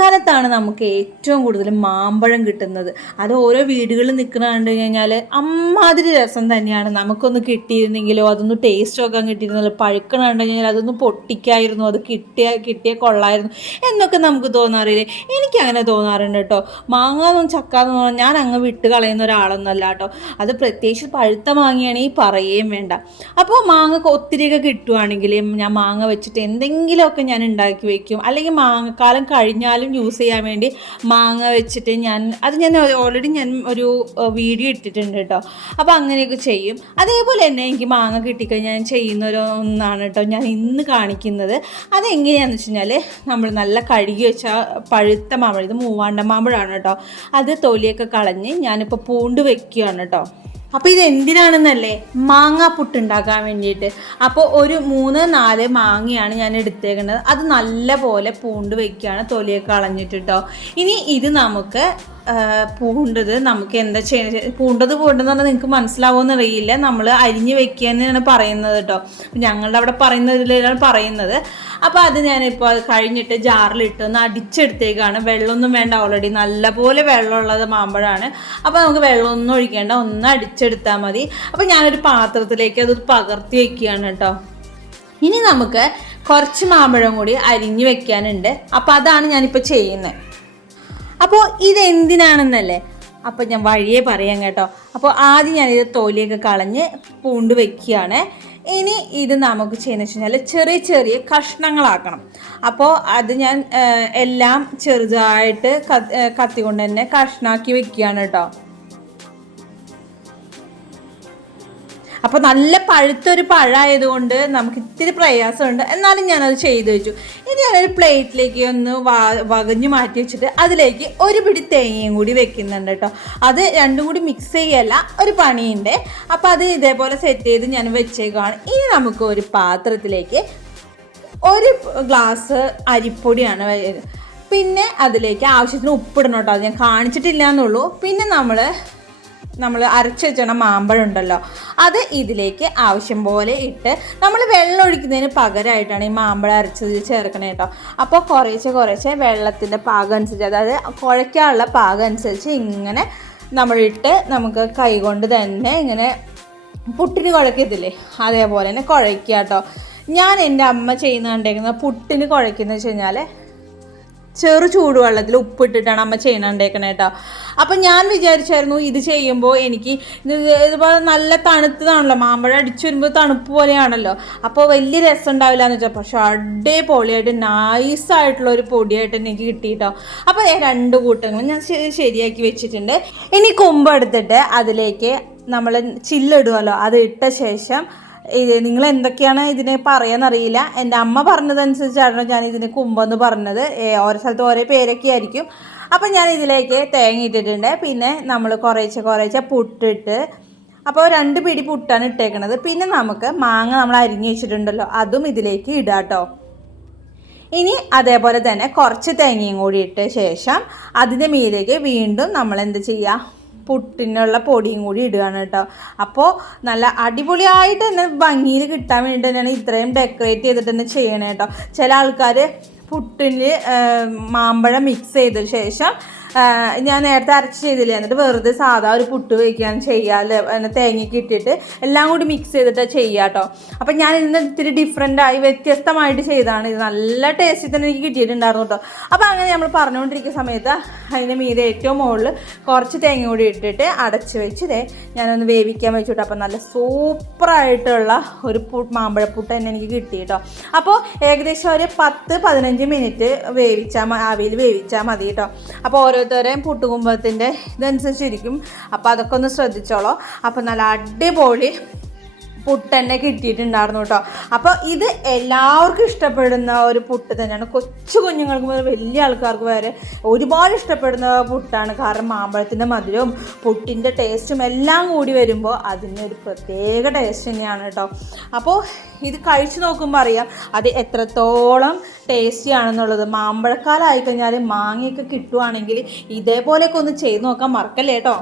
മഴക്കാലത്താണ് നമുക്ക് ഏറ്റവും കൂടുതൽ മാമ്പഴം കിട്ടുന്നത്. അത് ഓരോ വീടുകളിൽ നിൽക്കുന്ന കണ്ടു കഴിഞ്ഞാൽ അമ്മാതിരി രസം തന്നെയാണ്. നമുക്കൊന്ന് കിട്ടിയിരുന്നെങ്കിലോ, അതൊന്ന് ടേസ്റ്റ് നോക്കാൻ കിട്ടിയിരുന്നല്ലോ, പഴുക്കണം കണ്ടു കഴിഞ്ഞാൽ അതൊന്ന് പൊട്ടിക്കായിരുന്നു, അത് കിട്ടിയ കൊള്ളായിരുന്നു എന്നൊക്കെ നമുക്ക് തോന്നാറില്ലേ? എനിക്കങ്ങനെ തോന്നാറുണ്ട് കേട്ടോ. മാങ്ങാന്നും ചക്കാന്നും പറഞ്ഞാൽ ഞാൻ അങ്ങ് വിട്ട് കളയുന്ന ഒരാളൊന്നുമല്ല കേട്ടോ. അത് പ്രത്യേകിച്ച് പഴുത്ത മാങ്ങയാണെങ്കിൽ പറയുകയും വേണ്ട. അപ്പോൾ മാങ്ങ ഒത്തിരിയൊക്കെ കിട്ടുവാണെങ്കിൽ ഞാൻ മാങ്ങ വെച്ചിട്ട് എന്തെങ്കിലുമൊക്കെ ഞാൻ ഉണ്ടാക്കി വെക്കും. അല്ലെങ്കിൽ മാങ്ങക്കാലം കഴിഞ്ഞാലും യൂസ് ചെയ്യാൻ വേണ്ടി മാങ്ങ വെച്ചിട്ട് ഞാൻ ഓൾറെഡി ഒരു വീഡിയോ ഇട്ടിട്ടുണ്ട് കേട്ടോ. അപ്പോൾ അങ്ങനെയൊക്കെ ചെയ്യും. അതേപോലെ തന്നെ എനിക്ക് മാങ്ങ കിട്ടിക്കഴിഞ്ഞാൽ ഞാൻ ചെയ്യുന്ന ഒന്നാണ് കേട്ടോ ഞാൻ ഇന്ന് കാണിക്കുന്നത്. അതെങ്ങനെയാണെന്ന് വെച്ച് കഴിഞ്ഞാൽ നമ്മൾ നല്ല കഴുകി വെച്ച പഴുത്ത മാമ്പഴം, ഇത് മൂവാണ്ട മാമ്പഴമാണ് കേട്ടോ, അത് തൊലിയൊക്കെ കളഞ്ഞ് ഞാനിപ്പോൾ പൂണ്ട് വെക്കുകയാണ് കേട്ടോ. അപ്പോൾ ഇത് എന്തിനാണെന്നല്ലേ? മാങ്ങാപ്പുട്ട് ഉണ്ടാക്കാൻ വേണ്ടിയിട്ട്. അപ്പോൾ ഒരു 3-4 മാങ്ങയാണ് ഞാൻ എടുത്തേക്കുന്നത്. അത് നല്ല പോലെ പൂണ്ട് വയ്ക്കുകയാണ്, തൊലിയൊക്കെ കളഞ്ഞിട്ട് കേട്ടോ. ഇനി ഇത് നമുക്ക് പൂണ്ടത് നമുക്ക് എന്താ ചെയ്യുന്നത്? പൂണ്ടെന്ന് പറഞ്ഞാൽ നിങ്ങൾക്ക് മനസ്സിലാവുമെന്ന് അറിയില്ല. നമ്മൾ അരിഞ്ഞ് വെക്കുക തന്നെയാണ് പറയുന്നത് കേട്ടോ. ഞങ്ങളുടെ അവിടെ പറയുന്നതിലാണ് പറയുന്നത്. അപ്പോൾ അത് ഞാനിപ്പോൾ കഴിഞ്ഞിട്ട് ജാറിലിട്ട് ഒന്ന് അടിച്ചെടുത്തേക്കാണ്. വെള്ളമൊന്നും വേണ്ട, ഓൾറെഡി നല്ലപോലെ വെള്ളമുള്ളത് മാമ്പഴമാണ്. അപ്പോൾ നമുക്ക് വെള്ളമൊന്നും ഒഴിക്കേണ്ട, ഒന്ന് അടിച്ചെടുത്താൽ മതി. അപ്പോൾ ഞാനൊരു പാത്രത്തിലേക്ക് അത് പകർത്തി വയ്ക്കുകയാണ് കേട്ടോ. ഇനി നമുക്ക് കുറച്ച് മാമ്പഴം കൂടി അരിഞ്ഞ് വെക്കാനുണ്ട്. അപ്പോൾ അതാണ് ഞാനിപ്പോൾ ചെയ്യുന്നത്. അപ്പോൾ ഇതെന്തിനാണെന്നല്ലേ? അപ്പോൾ ഞാൻ വഴിയേ പറയാം കേട്ടോ. അപ്പോൾ ആദ്യം ഞാനിത് തൊലിയൊക്കെ കളഞ്ഞ് പൂണ്ട് വെക്കുകയാണ്. ഇനി ഇത് നമുക്ക് ചെയ്യുന്നത് വെച്ച് കഴിഞ്ഞാൽ ചെറിയ ചെറിയ കഷ്ണങ്ങളാക്കണം. അപ്പോൾ അത് ഞാൻ എല്ലാം ചെറുതായിട്ട് കത്തി കൊണ്ട് തന്നെ കഷ്ണാക്കി വെക്കുകയാണ് കേട്ടോ. അപ്പോൾ നല്ല പഴുത്തൊരു പഴമായതുകൊണ്ട് നമുക്ക് ഇത്തിരി പ്രയാസമുണ്ട്, എന്നാലും ഞാനത് ചെയ്ത് വെച്ചു. ഇനി ഞാനൊരു പ്ലേറ്റിലേക്ക് ഒന്ന് വകഞ്ഞു മാറ്റി വെച്ചിട്ട് അതിലേക്ക് ഒരു പിടി തേങ്ങയും കൂടി വെക്കുന്നുണ്ട് കേട്ടോ. അത് രണ്ടും കൂടി മിക്സ് ചെയ്യല്ല, ഒരു പണിയുണ്ട്. അപ്പോൾ അത് ഇതേപോലെ സെറ്റ് ചെയ്ത് ഞാൻ വെച്ചേക്കാണ്. ഇനി നമുക്ക് ഒരു പാത്രത്തിലേക്ക് ഒരു ഗ്ലാസ് അരിപ്പൊടിയാണ്, പിന്നെ അതിലേക്ക് ആവശ്യത്തിന് ഉപ്പിടണം കേട്ടോ. അത് ഞാൻ കാണിച്ചിട്ടില്ല എന്നുള്ളൂ. പിന്നെ നമ്മൾ അരച്ച് വെച്ചോണം മാമ്പഴം ഉണ്ടല്ലോ, അത് ഇതിലേക്ക് ആവശ്യം പോലെ ഇട്ട് നമ്മൾ വെള്ളം ഒഴിക്കുന്നതിന് പകരമായിട്ടാണ് ഈ മാമ്പഴം അരച്ചത് ചേർക്കണേ കേട്ടോ. അപ്പോൾ കുറേശ്ശെ വെള്ളത്തിൻ്റെ പാകം അനുസരിച്ച്, അതായത് കുഴയ്ക്കാനുള്ള പാകം അനുസരിച്ച് ഇങ്ങനെ നമ്മളിട്ട് നമുക്ക് കൈകൊണ്ട് തന്നെ ഇങ്ങനെ പുട്ടിന് കുഴക്കത്തില്ലേ, അതേപോലെ തന്നെ കുഴയ്ക്കുക കേട്ടോ. ഞാൻ എൻ്റെ അമ്മ ചെയ്യുന്ന കണ്ടേക്കുന്നത് പുട്ടിന് കുഴയ്ക്കുന്നത് വെച്ച് കഴിഞ്ഞാൽ ചെറു ചൂടുവെള്ളത്തിൽ ഉപ്പിട്ടിട്ടാണ് അമ്മ ചെയ്യണേക്കണേ കേട്ടോ. അപ്പം ഞാൻ വിചാരിച്ചായിരുന്നു ഇത് ചെയ്യുമ്പോൾ എനിക്ക് ഇതുപോലെ നല്ല തണുത്തതാണല്ലോ, മാമ്പഴം അടിച്ചു വരുമ്പോൾ തണുപ്പ് പോലെയാണല്ലോ, അപ്പോൾ വലിയ രസം ഉണ്ടാവില്ല എന്ന് വെച്ചാൽ. പക്ഷെ അടിപൊളിയായിട്ട് നൈസായിട്ടുള്ള ഒരു പൊടിയായിട്ട് എനിക്ക് കിട്ടിയിട്ടോ. അപ്പോൾ 2 കൂട്ടങ്ങളും ഞാൻ ശരിയാക്കി വെച്ചിട്ടുണ്ട്. ഇനി കുമ്പെടുത്തിട്ട് അതിലേക്ക് നമ്മൾ ചില്ലിടുമല്ലോ, അത് ഇട്ട ശേഷം നിങ്ങൾ എന്തൊക്കെയാണ് ഇതിനെ പറയാന്നറിയില്ല, എൻ്റെ അമ്മ പറഞ്ഞതനുസരിച്ചാണ് ഞാൻ ഇതിന് കുമ്പെന്ന് പറഞ്ഞത്. ഓരോ സ്ഥലത്ത് ഓരോ പേരൊക്കെ ആയിരിക്കും. അപ്പം ഞാൻ ഇതിലേക്ക് തേങ്ങ ഇട്ടിട്ടുണ്ട്. പിന്നെ നമ്മൾ കുറേശ്ശെ പുട്ടിട്ട്, അപ്പോൾ 2 പിടി പുട്ടാണ് ഇട്ടേക്കണത്. പിന്നെ നമുക്ക് മാങ്ങ നമ്മൾ അരിഞ്ഞ് വെച്ചിട്ടുണ്ടല്ലോ, അതും ഇതിലേക്ക് ഇടാം കേട്ടോ. ഇനി അതേപോലെ തന്നെ കുറച്ച് തേങ്ങയും കൂടി ഇട്ട ശേഷം അതിൻ്റെ മീതേക്ക് വീണ്ടും നമ്മൾ എന്ത് ചെയ്യുക, പുട്ടിനുള്ള പൊടിയും കൂടി ഇടുകയാണ് കേട്ടോ. അപ്പോൾ നല്ല അടിപൊളിയായിട്ട് തന്നെ ഭംഗിയിൽ കിട്ടാൻ വേണ്ടി തന്നെയാണ് ഇത്രയും ഡെക്കറേറ്റ് ചെയ്തിട്ട് തന്നെ ചെയ്യണേ കേട്ടോ. ചില ആൾക്കാർ പുട്ടിന് മാമ്പഴം മിക്സ് ചെയ്ത ശേഷം ഞാൻ നേരത്തെ അരച്ച് ചെയ്തില്ലേ, എന്നിട്ട് വെറുതെ സാധാ ഒരു പുട്ട് വയ്ക്കാൻ ചെയ്യാമല്ലേ, തേങ്ങയ്ക്ക് ഇട്ടിട്ട് എല്ലാം കൂടി മിക്സ് ചെയ്തിട്ട് ചെയ്യാം കേട്ടോ. അപ്പം ഞാൻ ഇന്ന് ഇത്തിരി ഡിഫറെൻ്റായി വ്യത്യസ്തമായിട്ട് ചെയ്തതാണ്. ഇത് നല്ല ടേസ്റ്റിൽ തന്നെ എനിക്ക് കിട്ടിയിട്ടുണ്ടായിരുന്നു കേട്ടോ. അപ്പോൾ അങ്ങനെ നമ്മൾ പറഞ്ഞുകൊണ്ടിരിക്കുന്ന സമയത്ത് അതിൻ്റെ മീതെ ഏറ്റവും മുകളിൽ കുറച്ച് തേങ്ങ കൂടി ഇട്ടിട്ട് അടച്ച് വെച്ച് ഞാനൊന്ന് വേവിക്കാൻ വെച്ചു കേട്ടോ. അപ്പോൾ നല്ല സൂപ്പറായിട്ടുള്ള ഒരു മാമ്പഴപ്പുട്ട് തന്നെ എനിക്ക് കിട്ടി കേട്ടോ. അപ്പോൾ ഏകദേശം ഒരു 10-15 മിനിറ്റ് ആവിയിൽ വേവിച്ചാൽ മതി കേട്ടോ. അപ്പോൾ ഓരോരുത്തരെയും പുട്ടുകുമ്പത്തിൻ്റെ ഇതനുസരിച്ചിരിക്കും. അപ്പോൾ അതൊക്കെ ഒന്ന് ശ്രദ്ധിച്ചോളൂ. അപ്പോൾ നല്ല അടിപൊളി പുട്ട് തന്നെ കിട്ടിയിട്ടുണ്ടായിരുന്നു കേട്ടോ. അപ്പോൾ ഇത് എല്ലാവർക്കും ഇഷ്ടപ്പെടുന്ന ഒരു പുട്ട് തന്നെയാണ്. കൊച്ചു കുഞ്ഞുങ്ങൾക്ക് മുതൽ വലിയ ആൾക്കാർക്ക് വരെ ഒരുപാട് ഇഷ്ടപ്പെടുന്ന പുട്ടാണ്. കാരണം മാമ്പഴത്തിൻ്റെ മധുരവും പുട്ടിൻ്റെ ടേസ്റ്റും എല്ലാം കൂടി വരുമ്പോൾ അതിനൊരു പ്രത്യേക ടേസ്റ്റ് തന്നെയാണ് കേട്ടോ. അപ്പോൾ ഇത് കഴിച്ചു നോക്കുമ്പോൾ അറിയാം അത് എത്രത്തോളം ടേസ്റ്റി ആണെന്നുള്ളത്. മാമ്പഴക്കാലമായി കഴിഞ്ഞാൽ മാങ്ങയൊക്കെ കിട്ടുവാണെങ്കിൽ ഇതേപോലെയൊക്കെ ഒന്ന് ചെയ്ത് നോക്കാൻ മറക്കല്ലേ കേട്ടോ.